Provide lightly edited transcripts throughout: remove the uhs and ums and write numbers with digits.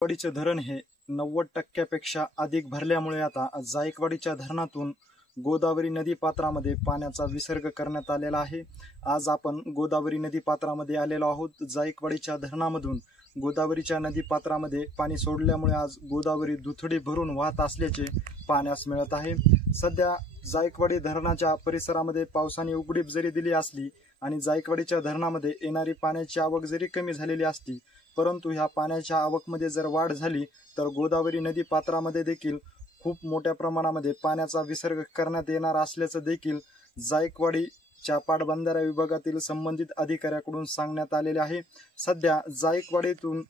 जायकवाडीचे धरण हे 90% अधिक भरल्यामुळे आता जायकवाडीच्या धरणातून गोदावरी नदी पात्रामध्ये पाण्याचा विसर्ग करण्यात आलेला आहे। आज आपण गोदावरी नदी पात्रामध्ये आलेलो आहोत। जायकवाडीच्या धरणामधून गोदावरीच्या नदी पात्रामध्ये पाणी सोडल्यामुळे आज गोदावरी दुथडी भरून वाहत असल्याचे पाहण्यास मिळत आहे। सध्या जायकवाडी धरणाच्या परिसरामध्ये पावसाने उघडीप जरी दिली असली आणि जायकवाडीच्या धरणामध्ये येणारी पाण्याची आवक जरी कमी झालेली असती, परंतु ह्या पाण्याच्या आवकमध्ये जर वाढ झाली तर गोदावरी नदी पात्रामध्ये देखील खूप मोठ्या प्रमाणामध्ये पाण्याचा विसर्ग करण्यात येणार असल्याचं देखील जायकवाडीच्या पाटबंधारा विभागातील संबंधित अधिकाऱ्याकडून सांगण्यात आलेले आहे। सध्या जायकवाडीतून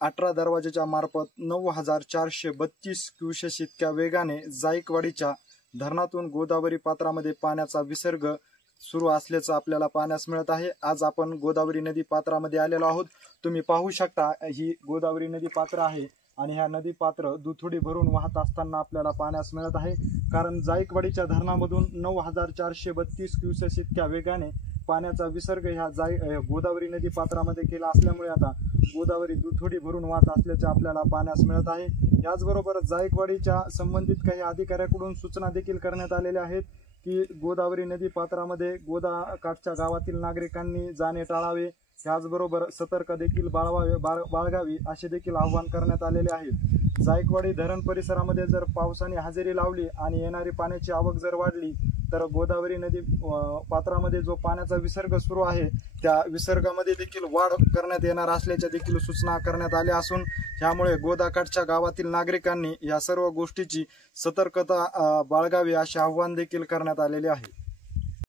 18 दरवाजाच्या मार्फत 9432 क्युसेस इतक्या वेगाने जायकवाडीच्या धरणातून गोदावरी पात्रामध्ये पाण्याचा विसर्ग सुरू असल्याचं आपल्याला पाहण्यास मिळत आहे। आज आपण गोदावरी नदी पात्रामध्ये आलेलो आहोत। तुम्ही पाहू शकता ही गोदावरी नदी पात्र आहे आणि ह्या नदी पात्र दुथडी भरून वाहत असताना आपल्याला पाहण्यास मिळत आहे। कारण जायकवाडीच्या धरणामधून 9432 क्युसेस इतक्या वेगाने पाण्याचा विसर्ग ह्या गोदावरी नदी पात्रामध्ये केला असल्यामुळे आता गोदावरी दुथडी भरून वाहत असल्याचे आपल्याला पाहण्यास मिळत आहे। याचबरोबर जायकवाडीच्या संबंधित काही अधिकाऱ्याकडून सूचना देखील करण्यात आलेल्या आहेत की गोदावरी नदी पात्रामध्ये गोदाकाठच्या गावातील नागरिकांनी जाणे टाळावे, त्याचबरोबर सतर्क देखील बाळगावी असे देखील आवाहन करण्यात आलेले आहे। जायकवाडी धरण परिसरामध्ये जर पावसाने हजेरी लावली आणि येणारी पाण्याची आवक जर वाढली तर गोदावरी नदी पात्रामध्ये जो पाण्याचा विसर्ग सुरू आहे त्या विसर्गामध्ये देखील वाढ करण्यात येणार असल्याच्या देखील सूचना करण्यात आल्या असून त्यामुळे गोदाकाठच्या गावातील नागरिकांनी या सर्व गोष्टीची सतर्कता बाळगावी असे आवाहन देखील करण्यात आलेले आहे।